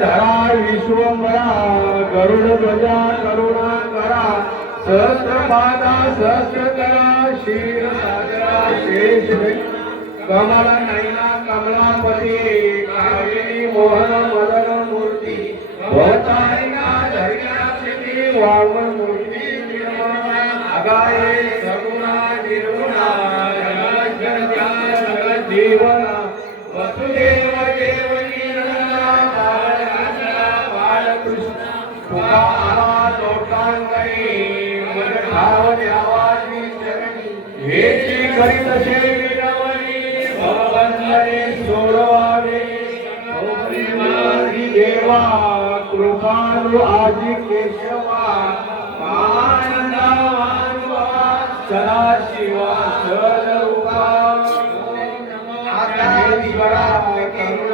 धरा विश्वंभरा गरुड ध्वजा करुणाकरा सहस्रपादा सहस्रकरा क्षीरसागरा शेष कमल नयना कमलापती कामिनी मोहन मदन मूर्ती भवतारिणा धैर्याक्षिती वामन मूर्ती अगाये सगुणा निर्गुणा जगज्जनता जगज्जीवना वसुदेव देवकी बालकृष्ण तुका आला लोकांगणी मन ठाव द्यावाची चरणी हेची करी तसे विनवणी भवबंधने सोडवावे भवप्रेमाधी देवा कृपालु आजी केशवा महानंदा मानवा सदाशिवा सदरूपा आत्मेश्वरा करुणा